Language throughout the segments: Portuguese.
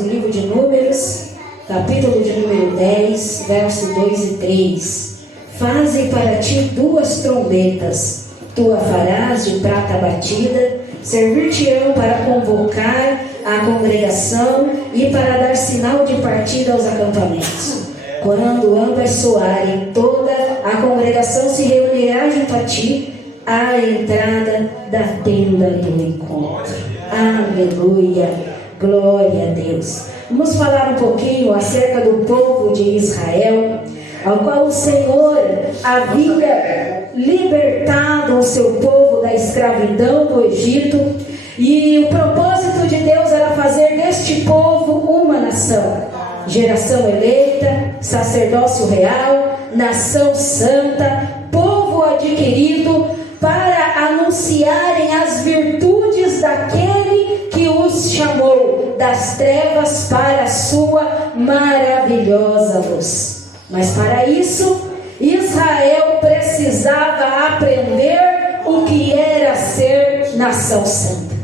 no livro de Números, capítulo de número 10, verso 2 e 3. Faze para ti 2 trombetas, tu a farás de prata batida, servir-te-ão para convocar a congregação e para dar sinal de partida aos acampamentos. Quando ambas soarem, toda a congregação se reunirá junto a ti à entrada da tenda do encontro. Aleluia, glória a Deus. Vamos falar um pouquinho acerca do povo de Israel, ao qual o Senhor havia libertado o seu povo da escravidão do Egito, e o propósito de Deus era fazer deste povo uma nação, geração eleita, sacerdócio real, nação santa, povo adquirido, para anunciarem as virtudes daquele que os chamou das trevas para a sua maravilhosa luz. Mas para isso, Israel precisava aprender o que era ser nação santa.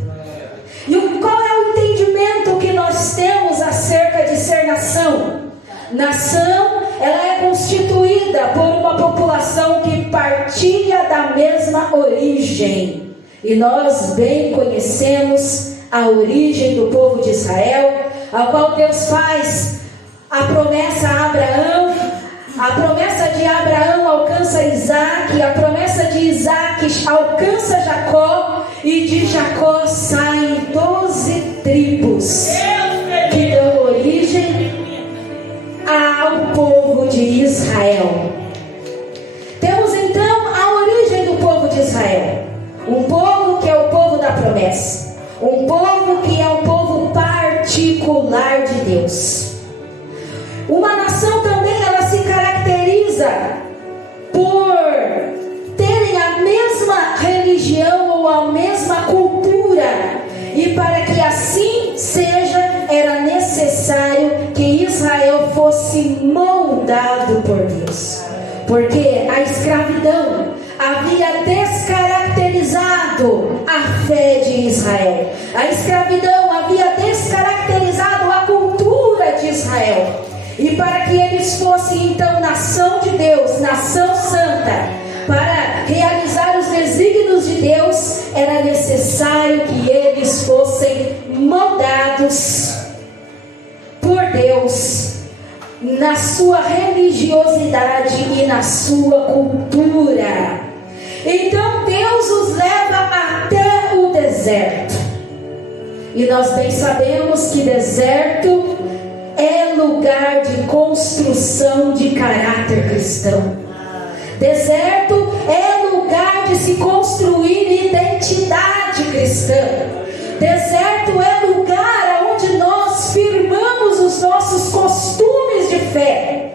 E qual é o entendimento que nós temos acerca de ser nação? Nação, ela é constituída por uma população que partilha da mesma origem. E nós bem conhecemos a origem do povo de Israel, ao qual Deus faz a promessa a Abraão. A promessa de Abraão alcança Isaac, a promessa de Isaac alcança Jacó, e de Jacó saem 12 tribos que dão origem ao povo de Israel. Temos então a origem do povo de Israel, um povo que é o povo da promessa, um povo que é um povo particular de Deus. Uma nação também, ela se caracteriza por terem a mesma religião ou a mesma cultura, e para que assim seja, era necessário que Israel fosse moldado por Deus, porque a escravidão havia descaracterizado a fé de Israel, a escravidão havia descaracterizado a cultura de Israel. E para que eles fossem então nação de Deus, nação santa, para realizar os desígnios de Deus, era necessário que eles fossem moldados por Deus na sua religiosidade e na sua cultura. Então Deus os leva até o deserto, e nós bem sabemos que deserto é lugar de construção de caráter cristão. Deserto é lugar de se construir identidade cristã. Deserto é lugar onde nós firmamos os nossos costumes de fé,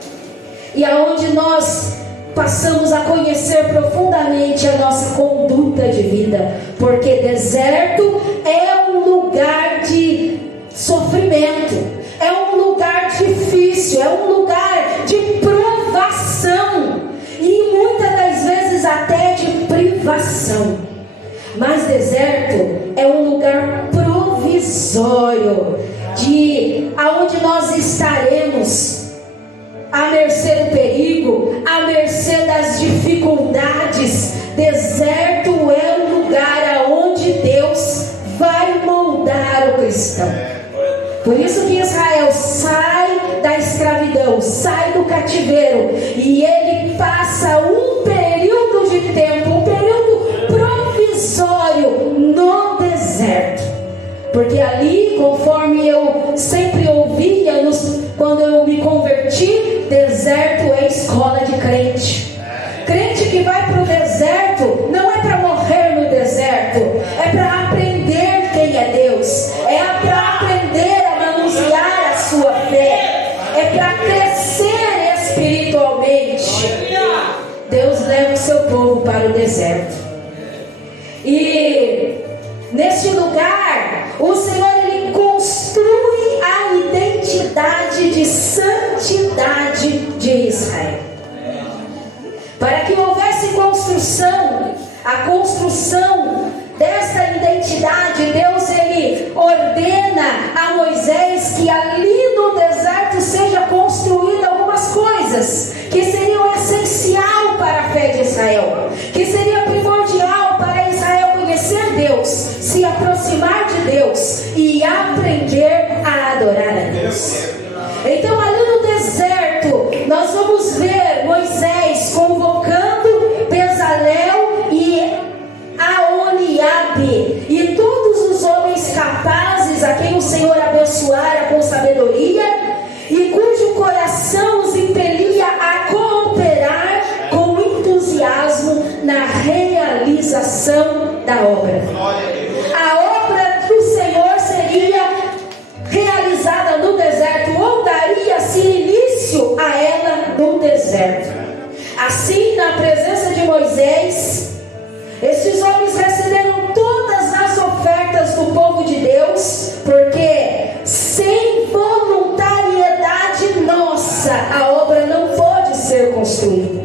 e aonde nós passamos a conhecer profundamente a nossa conduta de vida, porque deserto é um lugar de sofrimento, é um lugar difícil, é um lugar de provação, e muitas das vezes até de privação. Mas deserto é um lugar provisório, aonde nós estaremos à mercê do perigo, à mercê das dificuldades. Deserto é um lugar aonde Deus vai moldar o cristão. Por isso que Israel sai da escravidão, sai do cativeiro, e ele passa um período de tempo, um período provisório no deserto. Porque ali, conforme eu sempre ouvia quando eu me converti, deserto é escola de crente. Crente que vai para o deserto não é para morrer no deserto, é para aprender quem é Deus, é para aprender a manusear a sua fé, é para crescer espiritualmente. Deus leva o seu povo para o deserto, e neste lugar o Senhor, ele constrói a identidade de santidade de Israel. Para que houvesse construção, a construção dessa identidade, Deus ele ordena a Moisés que ali com sabedoria e cujo coração os impelia a cooperar com entusiasmo na realização da obra. A obra do Senhor seria realizada no deserto, ou daria-se início a ela no deserto. Assim, na presença de Moisés, estes homens receberam todas as ofertas do povo de Deus, porque sem voluntariedade nossa, a obra não pode ser construída.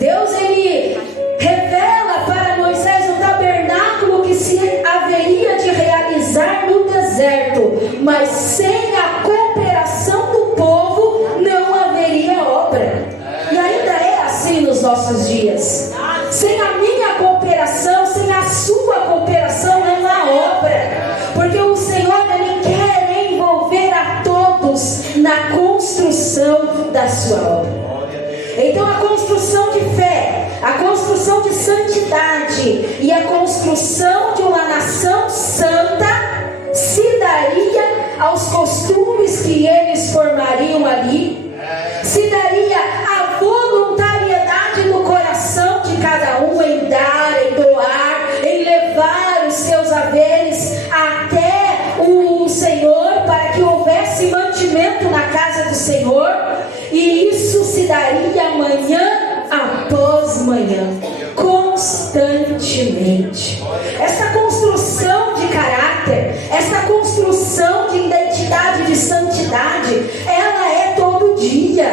Deus, ele revela para Moisés o tabernáculo que se haveria de realizar no deserto, mas sem a cooperação do povo não haveria obra. E ainda é assim nos nossos dias. Sem a minha cooperação, sem a sua cooperação, não há obra. Porque o Senhor, ele quer envolver a todos na construção da sua obra. Então a construção de fé, a construção de santidade e a construção de uma nação santa se daria aos costumes que eles formariam ali, se daria a voluntariedade do coração de cada um em dar, em doar, em levar os seus haveres até o Senhor, para que houvesse mantimento na casa do Senhor. E isso se daria manhã após manhã, constantemente. Essa construção de caráter, essa construção de identidade, de santidade, ela é todo dia.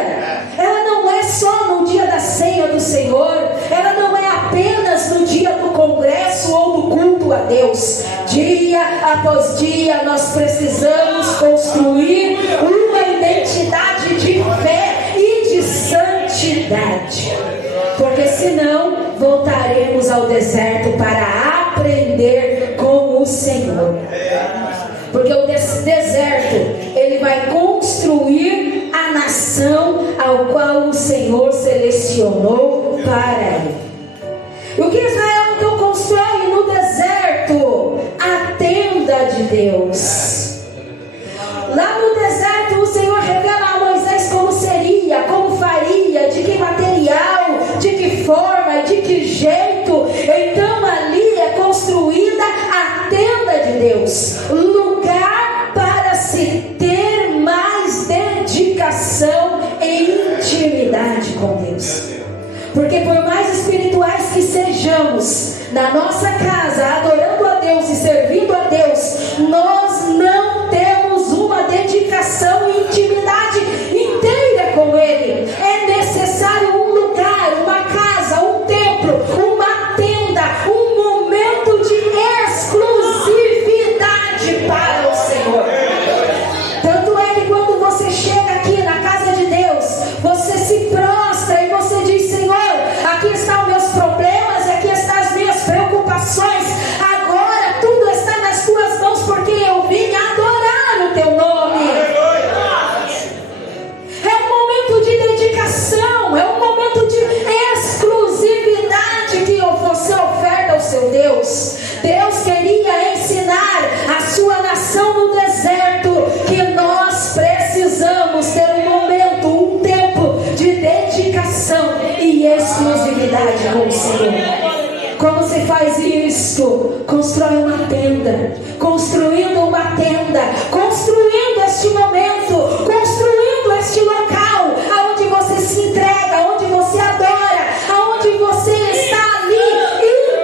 Ela não é só no dia da ceia do Senhor, ela não é apenas no dia do congresso ou do culto a Deus. Dia após dia nós precisamos construir uma identidade de fé e de santidade, porque senão voltaremos ao deserto para aprender com o Senhor. Porque o deserto, ele vai construir a nação ao qual o Senhor selecionou para ele. E o que Israel então constrói no deserto? A tenda de Deus. Lá no deserto o Senhor revela a Moisés como seria, como faria, de que material, de que forma, de que jeito. Então ali é construída a tenda de Deus, lugar para se ter mais dedicação e intimidade com Deus. Porque por mais espirituais que sejamos, na nossa casa, adorando a Deus e servindo a Deus, nós não temos uma dedicação e intimidade inteira com Ele. É necessário um lugar, uma casa, um templo, uma tenda, um momento de exclusividade para o Senhor. Tanto é que quando você chega aqui na casa de Deus, você se prostra e você diz: Senhor, aqui estão meus problemas, aqui estão as minhas preocupações, agora tudo está nas tuas mãos, porque eu vim adorar o teu nome. É um momento de dedicação, é um momento de exclusividade que você oferta ao seu Deus. Deus queria ensinar a sua nação no deserto que nós precisamos ter um momento, um tempo de dedicação e exclusividade com o Senhor. Como se faz isto? Constrói uma tenda, construindo uma tenda, construindo este momento, construindo este local, aonde você se entrega, aonde você adora, aonde você está ali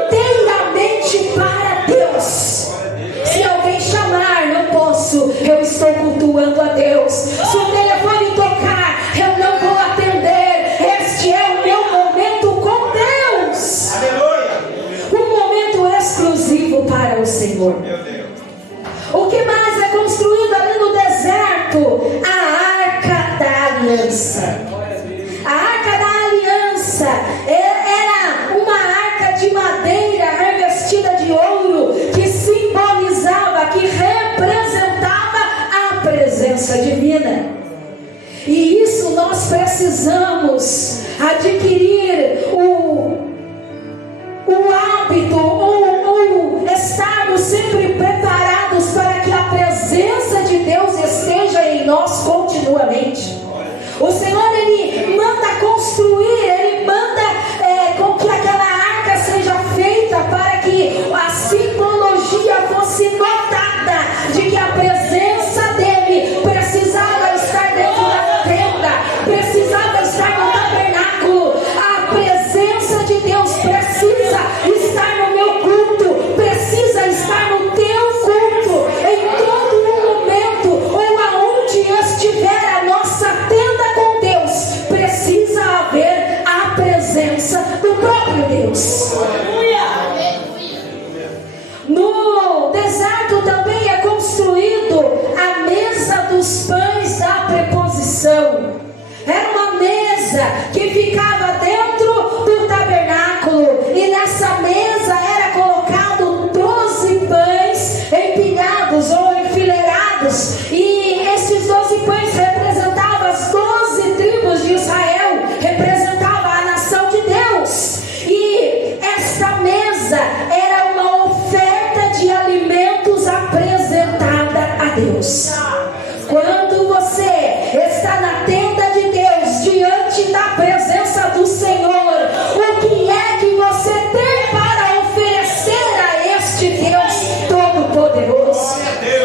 inteiramente para Deus. Se alguém chamar, não posso, eu estou cultuando a Deus. Se o telefone tocar, eu não vou atender. Este é o meu momento com Deus. Um momento exclusivo para o Senhor. O que mais é construído ali no deserto? A Arca da Aliança. A Arca da Aliança era uma arca de madeira revestida de ouro, que simbolizava, que representava a presença divina. E isso nós precisamos adquirir o hábito, ou estarmos sempre preparados para que a presença de Deus esteja em nós continuamente. O Senhor, Ele manda construir, Ele manda com que aquela arca seja feita para que a simbologia fosse notada de que a presença dEle precisava estar dentro da tenda, precisava estar no tabernáculo. A presença de Deus precisa estar no meu culto, precisa estar no teu culto, em todo momento, ou aonde estiver a nossa tenda com Deus, precisa haver a presença do próprio Deus. No deserto também é construído a mesa dos pães da preposição. Era uma mesa que ficava dentro do tabernáculo, e nessa mesa era colocado 12 pães empilhados ou enfileirados, e esses 12 pães representavam as 12 tribos de Israel, representava a nação de Deus. E esta mesa era uma oferta de alimentos apresentada a Deus. Quando você está na tenda de Deus, diante da presença do Senhor, o que é que você tem para oferecer a este Deus Todo-Poderoso?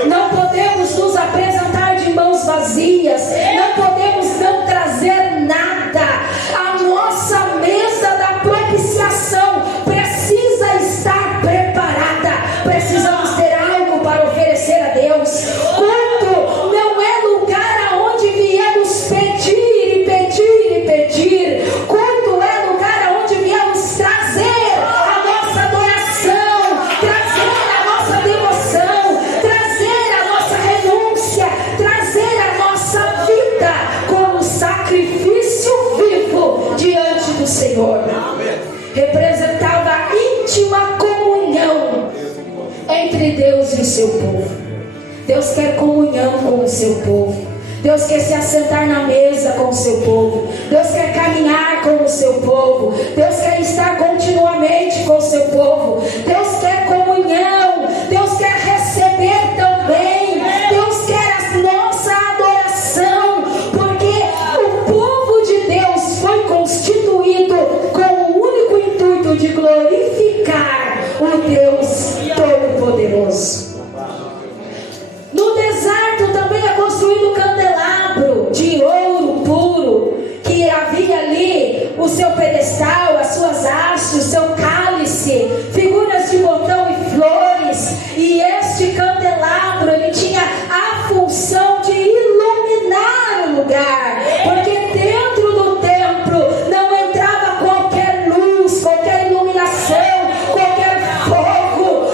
Não podemos nos apresentar de mãos vazias, não podemos não trazer nada. A nossa mesa da propiciação precisa estar preparada, precisamos ter algo para oferecer a Deus. Culto não é lugar aonde viemos pedir e pedir e pedir. Culto é lugar aonde viemos trazer a nossa adoração, trazer a nossa devoção, trazer a nossa renúncia, trazer a nossa vida como sacrifício vivo diante do Senhor. Representava íntima comunhão entre Deus e o seu povo. Deus quer comunhão com o seu povo. Deus quer se assentar na mesa com o seu povo. Deus quer caminhar com o seu povo. Deus quer estar continuamente com o seu povo. Deus quer comunhão. Deus quer receber também. Deus quer a nossa adoração, porque o povo de Deus foi constituído com o único intuito de glorificar o Deus Todo-Poderoso. No deserto também é construído o candelabro de ouro puro, que havia ali o seu pedestal, as suas hastes, o seu cálice, figuras de botão e flores. E este candelabro, ele tinha a função de iluminar o lugar, porque dentro do templo não entrava qualquer luz, qualquer iluminação, qualquer fogo.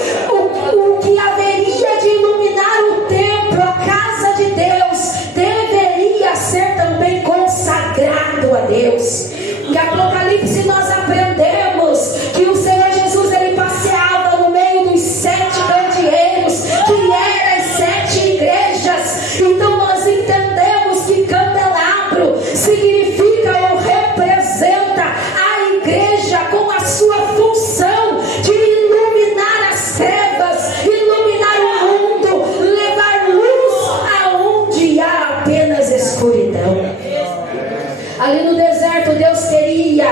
O que haveria de iluminar o templo, a casa de Deus, deveria ser também consagrado a Deus. Em Apocalipse nós aprendemos que o Senhor Jesus, ele passeava no meio dos 7 candeeiros, que eram as 7 igrejas. Então nós entendemos que candelabro significa ou representa a igreja com a sua função de iluminar as trevas, iluminar o mundo, levar luz aonde há apenas escuridão. Ali no deserto, Deus queria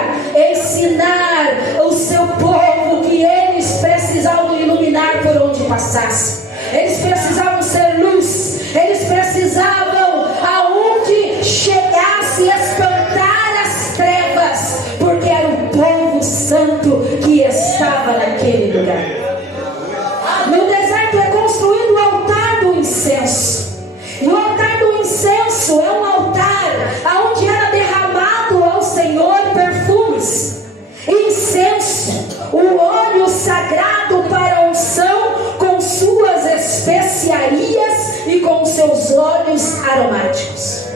ensinar o seu povo que eles precisavam iluminar por onde passasse. Eles precisavam ser luz. Eles precisavam, aonde chegasse, espantar as trevas, porque era o povo santo que estava naquele lugar. No deserto é construído o altar do incenso. E o altar do incenso é um altar onde era derramado ao Senhor perfumes, incenso, o óleo sagrado para a unção, com suas especiarias e com seus óleos aromáticos.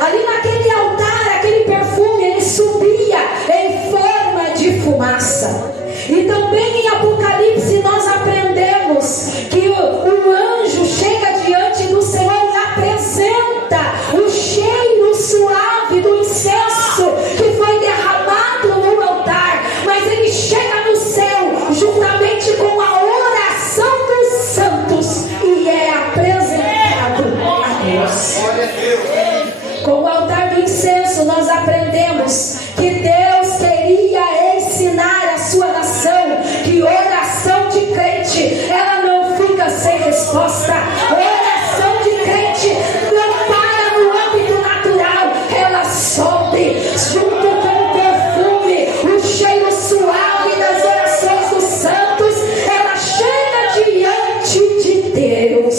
Ali naquele altar, aquele perfume, ele subia em forma de fumaça. E também em Apocalipse nós aprendemos que o anjo chega diante do Senhor e apresenta o cheiro suave do incenso que foi derramado no altar. Mas ele chega no céu juntamente com a oração dos santos e é apresentado a Deus. Com o altar do incenso nós aprendemos que Deus queria ensinar a sua nação que oração de crente, ela não fica sem resposta. Oração de crente não para no âmbito natural, ela sobe junto com o perfume, o cheiro suave das orações dos santos, ela chega diante de Deus.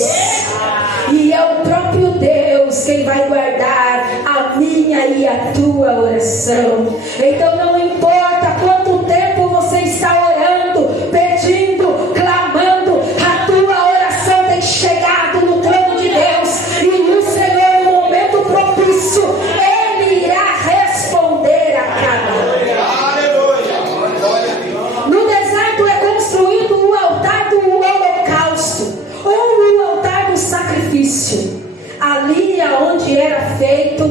E é o próprio Deus quem vai guardar a minha e a tua oração. Então não importa quanto tempo você está orando, pedindo, clamando, a tua oração tem chegado no trono de Deus. E o Senhor, no momento propício, Ele irá responder a cada um. No deserto é construído o altar do holocausto, ou o altar do sacrifício. Ali é onde era feito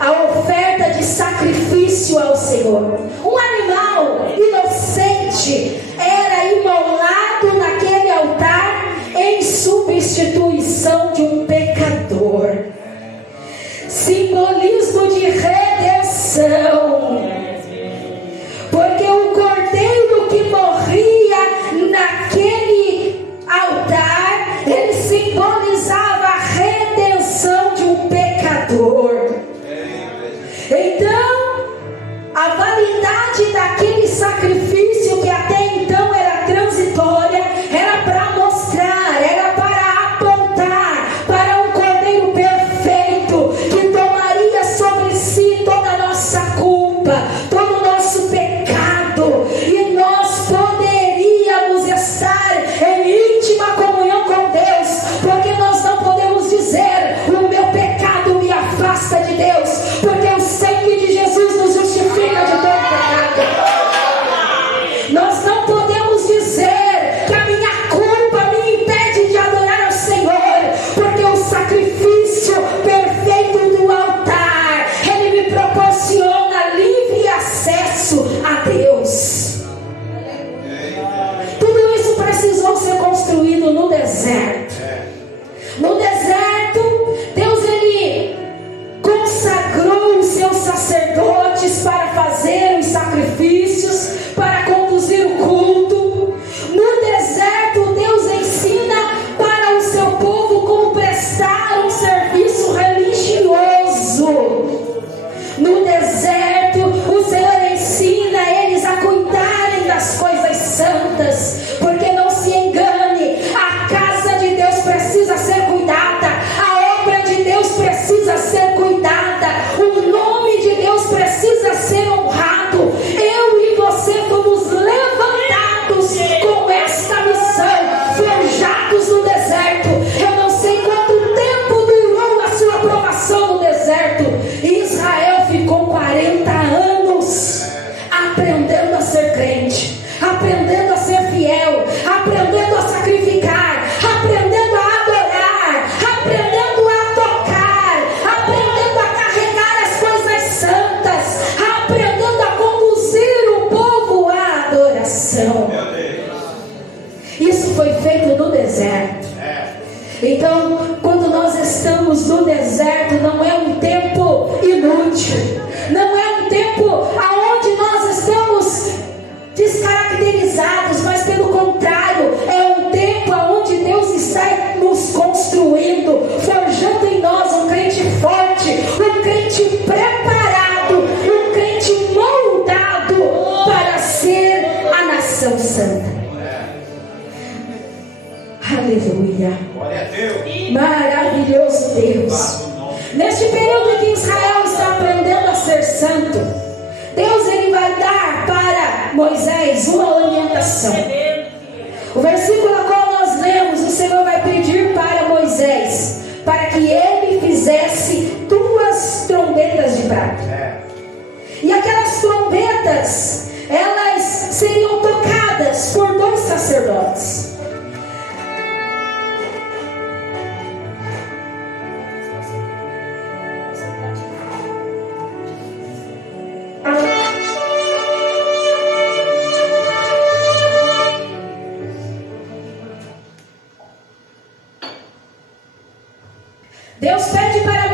a oferta de sacrifício ao Senhor. Um animal inocente era imolado naquele altar em substituição de um pecador. Simbolismo de redenção. Porque o cordeiro que morria naquele altar, ele simbolizava a redenção de um pecador. Então, a validade daquele sacrifício que até então era transitória, era para mostrar, era para apontar para um cordeiro perfeito que tomaria sobre si toda a nossa culpa, todo o nosso pecado, e nós poderíamos estar em íntima comunhão com Deus, porque nós não podemos dizer: o meu pecado me afasta de Deus, porque o sangue de Jesus nos justifica de todo pecado. Nós não podemos dizer que a minha culpa me impede de adorar ao Senhor, porque o sacrifício perfeito do altar, ele me proporciona livre acesso a Deus. Tudo isso precisou ser construído no deserto. No deserto, Deus ele consagrou os seus sacerdotes para fazer os sacrifícios, para conduzir o culto. No deserto, Deus ensina para o seu povo como prestar um serviço religioso. No deserto, o Senhor ensina eles a cuidarem das coisas santas, porque não se engane, a casa de Deus precisa ser cuidada, a obra de Deus precisa ser cuidada, o nome de Deus precisa ser honrado. Eu e você fomos levantados com esta missão, forjados no deserto. Eu não sei quanto tempo durou a sua provação no deserto. Israel ficou 40 anos aprendendo a ser crente, aprendendo a ser fiel, aprendendo a sacrificar, aprendendo a adorar, aprendendo a tocar, aprendendo a carregar as coisas santas, aprendendo a conduzir o povo à adoração. Isso foi feito no deserto. Então, quando nós estamos no deserto, não é um tempo inútil, não é um tempo aonde nós estamos descaracterizados, mas pelo contrário, é um tempo onde Deus está nos construindo, forjando em nós um crente forte, um crente preparado, um crente moldado para ser a nação santa. Aleluia. Maravilhoso Deus. Neste período em que Israel está aprendendo a ser santo, Deus ele vai dar para Moisés uma orientação. O versículo a qual nós lemos, o Senhor vai pedir para Moisés para que ele fizesse 2 trombetas de prata. E aquelas trombetas, elas seriam tocadas por 2 sacerdotes. Deus pede para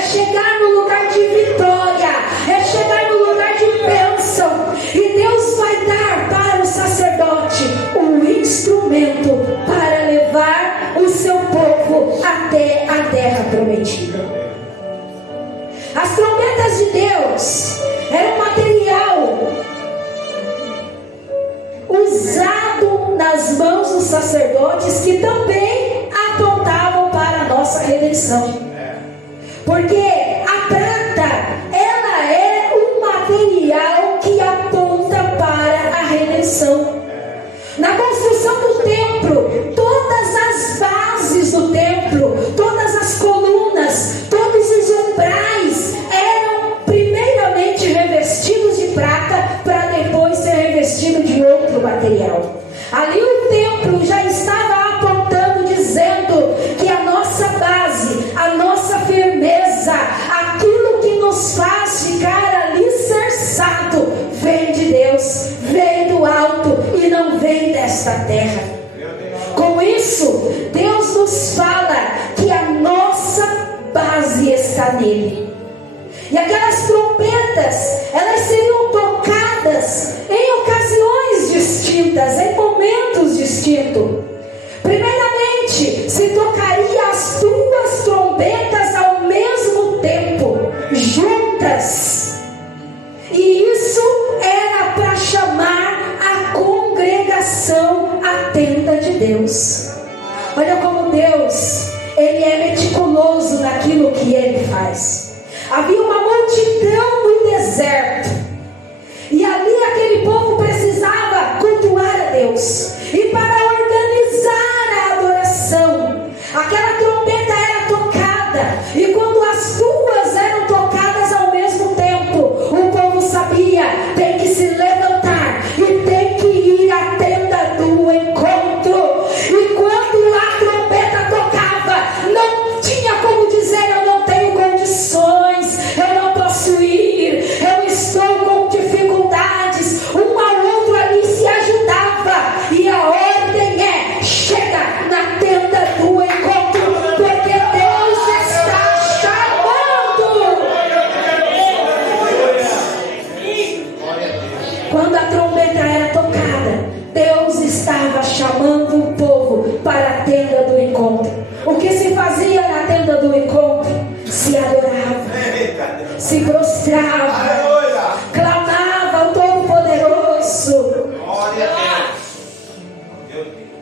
é chegar no lugar de vitória, é chegar no lugar de bênção. E Deus vai dar para o sacerdote um instrumento para levar o seu povo até a terra prometida. As trombetas de Deus eram material usado nas mãos dos sacerdotes, que também apontavam para a nossa redenção. Porque a prata, ela é um material que aponta para a redenção. Na construção do templo, todas as bases do templo, todas as colunas, todos os umbrais eram primeiramente revestidos de prata, para depois ser revestido de outro material. Ali o templo já estava apontando, dizendo que a nossa base, a nossa firmeza, aquilo que nos faz ficar alicerçado, vem de Deus, vem do alto e não vem desta terra. Com isso, Deus nos fala que a nossa base está nele. E aquelas trombetas, elas seriam tocadas em ocasiões distintas, em momentos distintos. Primeiramente, se tocaria as duas trombetas ao mesmo tempo, juntas. E isso era para chamar a congregação à tenda de Deus. Olha como Deus, Ele é meticuloso naquilo que Ele faz. Havia uma multidão no deserto, e ali aquele povo precisava cultuar a Deus. E para organizar a adoração, aquela trombeta era tocada, e quando as duas eram tocadas ao mesmo tempo, o povo sabia: tem que se levantar e tem que ir à tenda do encontro. E quando a trombeta tocava, não tinha como dizer: eu não tenho condições, eu não posso ir, eu estou com dificuldades. Um ao outro ali se ajudava, e a ordem é: chega na tenda do encontro, porque Deus está chamando. Quando a trombeta era tocada, Deus estava chamando o povo para a tenda do encontro. O que se fazia na tenda do encontro? Se adorava, se prostrava, clamava ao Todo-Poderoso.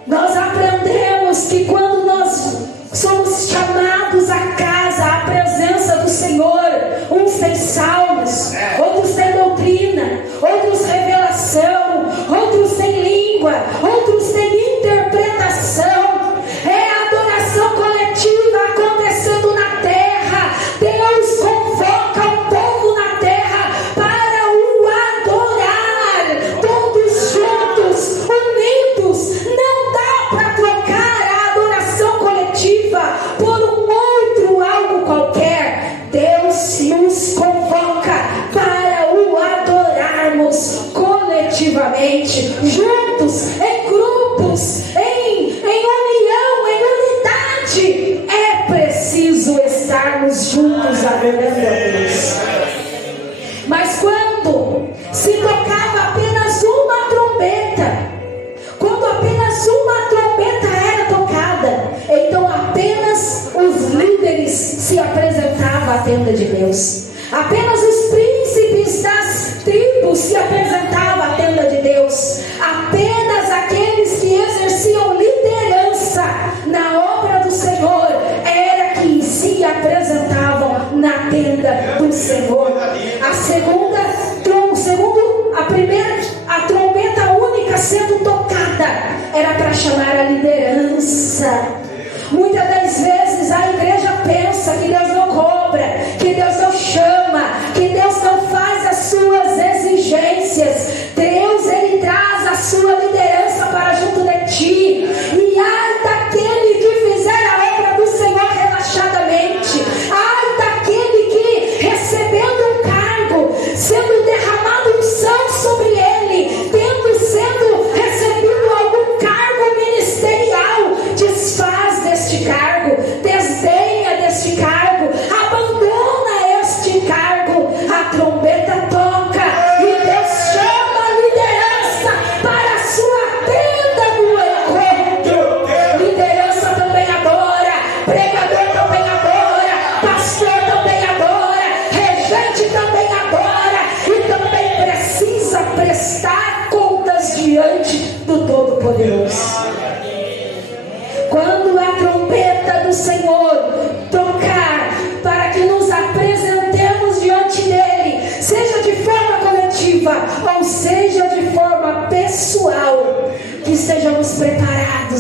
Nós aprendemos que quando nós somos chamados à casa, à presença do Senhor, uns têm salmos, outros têm doutrina, outros revelação, outros têm língua, outros têm interpretação. É a adoração coletiva acontecendo na terra. Deus convoca o povo na terra para o adorar, todos juntos, unidos. Não dá para trocar a adoração coletiva por um outro algo qualquer. Deus nos convoca para o adorarmos coletivamente, juntos, em grupos, em união, em unidade. É preciso estarmos juntos adorando a Deus. Mas quando se tocava apenas uma trombeta, quando apenas uma trombeta era tocada, então apenas os líderes se apresentavam à tenda de Deus. Apenas os príncipes das tribos se apresentavam à tenda de Deus. Apenas aqueles que exerciam liderança na obra do Senhor era que se apresentavam na tenda do Senhor. A trombeta única sendo tocada era para chamar a liderança. Muitas das vezes a igreja pensa que Deus não cobra, que Deus não chama, que Deus não faz as suas exigências. Deus, Ele traz a sua liderança para junto de ti. E ai daquele que fizer a obra do Senhor relaxadamente. Ai daquele que, recebendo um cargo, sendo derramado unção sobre ele, sendo recebido algum cargo ministerial, desfaz deste cargo.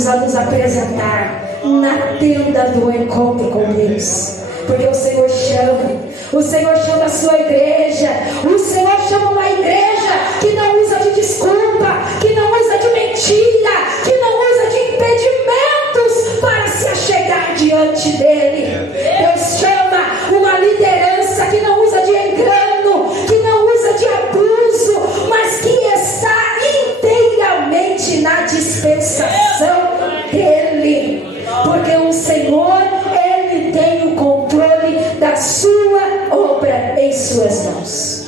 a nos apresentar na tenda do encontro com Deus, porque o Senhor chama a sua igreja. O Senhor chama uma igreja que não usa de desculpa, que não usa de mentira, que não usa de impedimentos para se achegar diante dele. Deus chama uma liderança que não usa de engano, que não usa de abuso, mas que está inteiramente na dispensação dele, porque o Senhor, ele tem o controle da sua obra em suas mãos.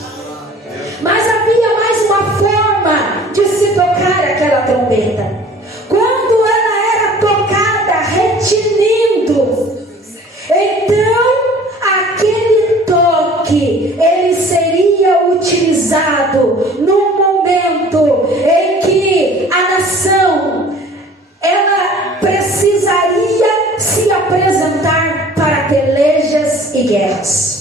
Mas havia mais uma forma de se tocar aquela trombeta. Quando ela era tocada retinindo, então aquele toque ele seria utilizado no momento em que a nação ela precisaria se apresentar para pelejas e guerras.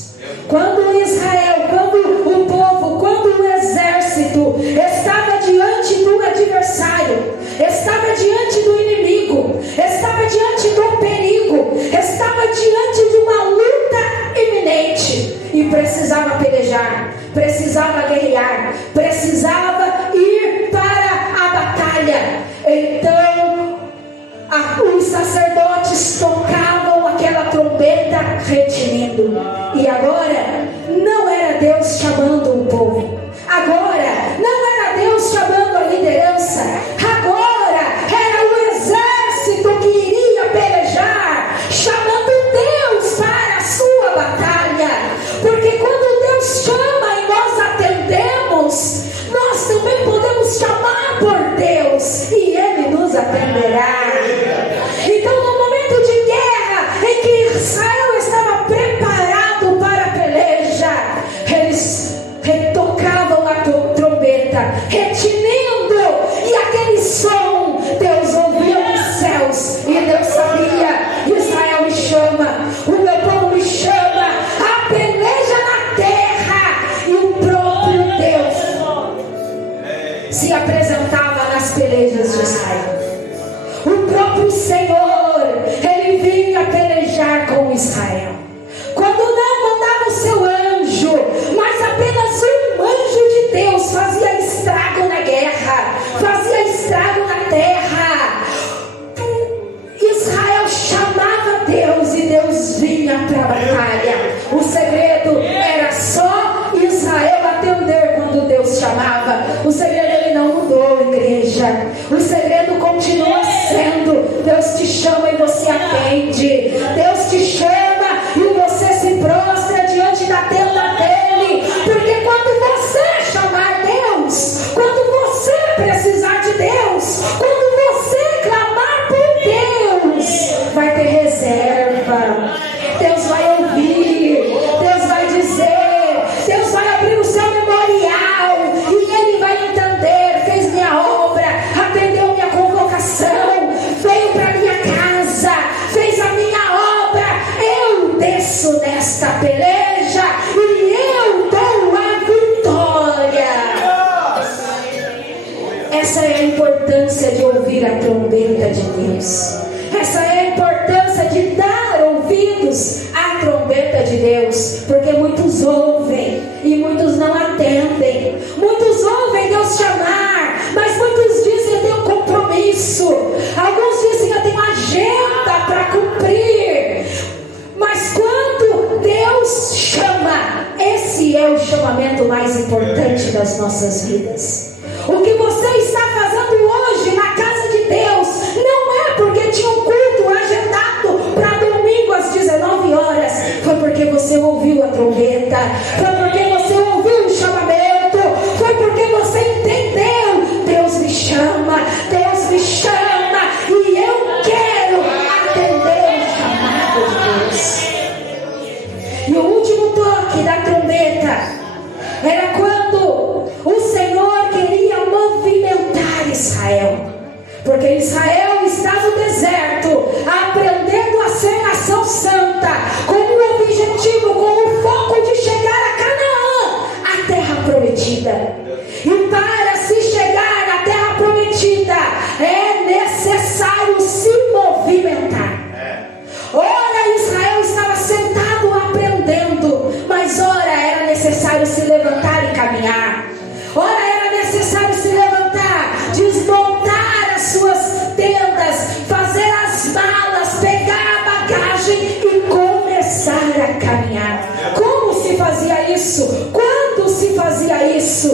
Quando Israel, quando o povo, quando o exército estava diante do adversário, estava diante do inimigo, estava diante do perigo, estava diante de uma luta iminente e precisava pelejar, precisava guerrear, precisava ir para a batalha. Então os sacerdotes tocavam aquela trombeta retinindo. E agora não era Deus chamando o povo, agora não era Deus chamando a liderança, agora era o exército que iria pelejar, chamando Deus para a sua batalha. Porque quando Deus chama e nós atendemos, nós também podemos chamar por Deus e Ele nos atenderá. Então, no momento de guerra em que Israel estava preparado para a peleja, eles retocavam a trombeta, retinindo, e aquele som Deus ouvia nos céus, e Deus sabia: Israel me chama, o meu povo me chama, a peleja na terra. E o próprio Deus se apresentava nas pelejas de Israel. O próprio Senhor, ele vinha pelejar com Israel. Quando não mandava o seu anjo, mas apenas um anjo de Deus fazia estrago na guerra, fazia estrago na terra. Israel chamava Deus e Deus vinha para a batalha. O segredo era só Israel atender quando Deus chamava. O segredo ele não mudou, igreja. O segredo continua sendo: Deus te chama e você atende. Deus te chama e você se prostra diante da tenda dele. Porque quando você chamar Deus, quando você precisar de Deus, quando você clamar por Deus, vai ter reserva. Deus vai ouvir, Deus vai dizer, Deus vai abrir o seu memorial e ele vai entender: fez minha obra, atendeu minha convocação, veio para minha casa, fez a minha obra. Eu desço nesta peleja e eu dou a vitória. Essa é a importância de ouvir a trombeta de Deus. Essa é a importância de dar ouvidos à trombeta de Deus, porque muitos ouvem e muitos não atendem. Muitos ouvem Deus chamar, mas muitos dizem: eu tenho compromisso. Alguns dizem: eu tenho agenda para cumprir. Mas quando Deus chama, esse é o chamamento mais importante das nossas vidas. O que você está fazendo hoje na casa de Deus não é porque tinha um culto agendado para domingo às 19 horas. Foi porque você ouviu a trombeta, foi porque você ouviu o chamamento, foi porque você entendeu: Deus me chama, Deus me chama e eu quero atender o chamado de Deus. E o último toque da trombeta era quando o Senhor queria movimentar Israel, porque Israel está no deserto, aprendendo a ser nação santa, com o objetivo, com o foco de chegar a Canaã. isso? Quando se fazia isso?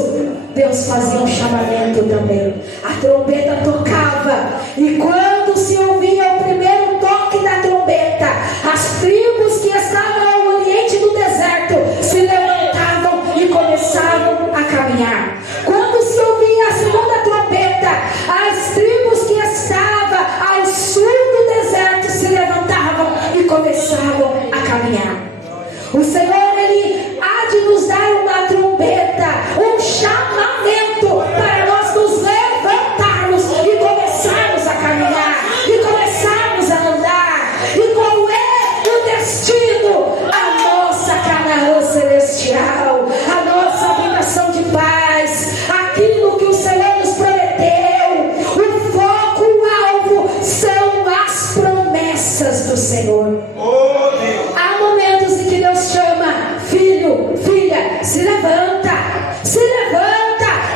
Deus fazia um chamamento também. A trombeta tocava, e quando se ouvia o primeiro toque da trombeta, as tribos que estavam ao oriente do deserto se levantavam e começavam a caminhar. Quando se ouvia a segunda trombeta, as tribos que estavam ao sul do deserto se levantavam e começavam a caminhar. O Senhor, Ele há de nos dar uma trombeta, um chamamento para nós nos levantarmos e começarmos a caminhar, e começarmos a andar. E qual é o destino? A nossa Canaã celestial, a nossa habitação de paz, aquilo que o Senhor nos prometeu. O foco, o alvo são as promessas do Senhor. Há momentos em que Deus chama: filho, filha, se levanta,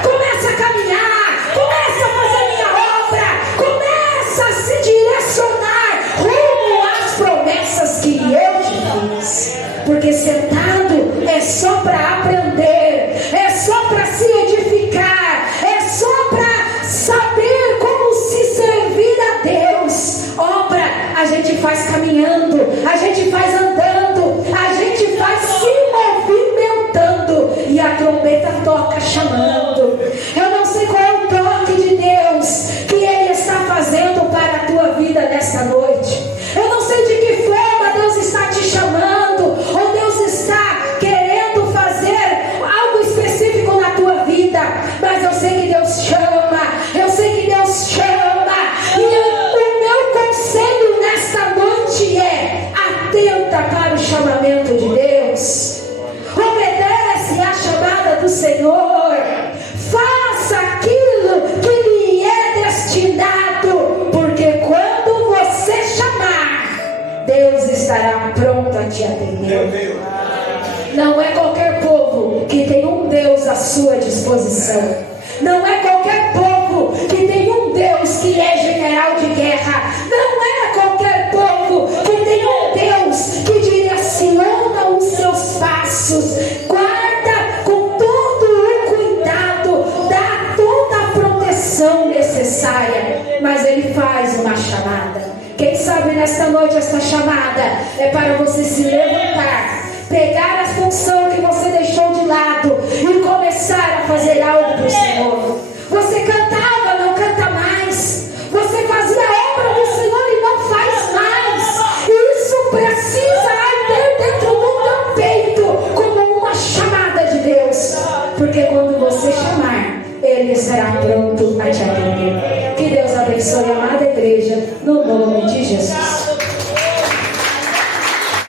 começa a caminhar, começa a fazer minha obra, começa a se direcionar rumo às promessas que eu te fiz. Porque sentado é só para aprender, é só para se edificar, é só para saber como se servir a Deus. Obra a gente faz caminhando, a gente faz andando, a gente faz se movimentando, e a trombeta toca chamando. Eu não sei qual é o toque de Deus que Ele está fazendo para a tua vida nesta noite. Eu não sei de que forma Deus está te chamando, ou Deus está querendo fazer algo específico na tua vida, mas eu sei que Deus chama, eu sei que Deus chama, e o meu conselho nesta noite é: atenta para o chamamento de Deus, obedece à chamada do Senhor, faça aquilo que lhe é destinado, porque quando você chamar, Deus estará pronto a te atender. Não é qualquer povo que tem um Deus à sua disposição. Não é qualquer povo que tem um Deus que é general de guerra. Não é qualquer povo que tem um Deus que direciona os seus passos, guarda com todo o cuidado, dá toda a proteção necessária. Mas Ele faz uma chamada. Quem sabe nesta noite esta chamada é para você se levantar, pegar a função que você deixou de lado e começar a fazer algo para o Senhor. Você cantava, não canta mais. Você fazia a obra do Senhor e não faz mais. Isso precisa arder dentro do teu peito como uma chamada de Deus, porque quando você chamar, Ele estará pronto a te atender. Que Deus abençoe a amada igreja, no nome de Jesus.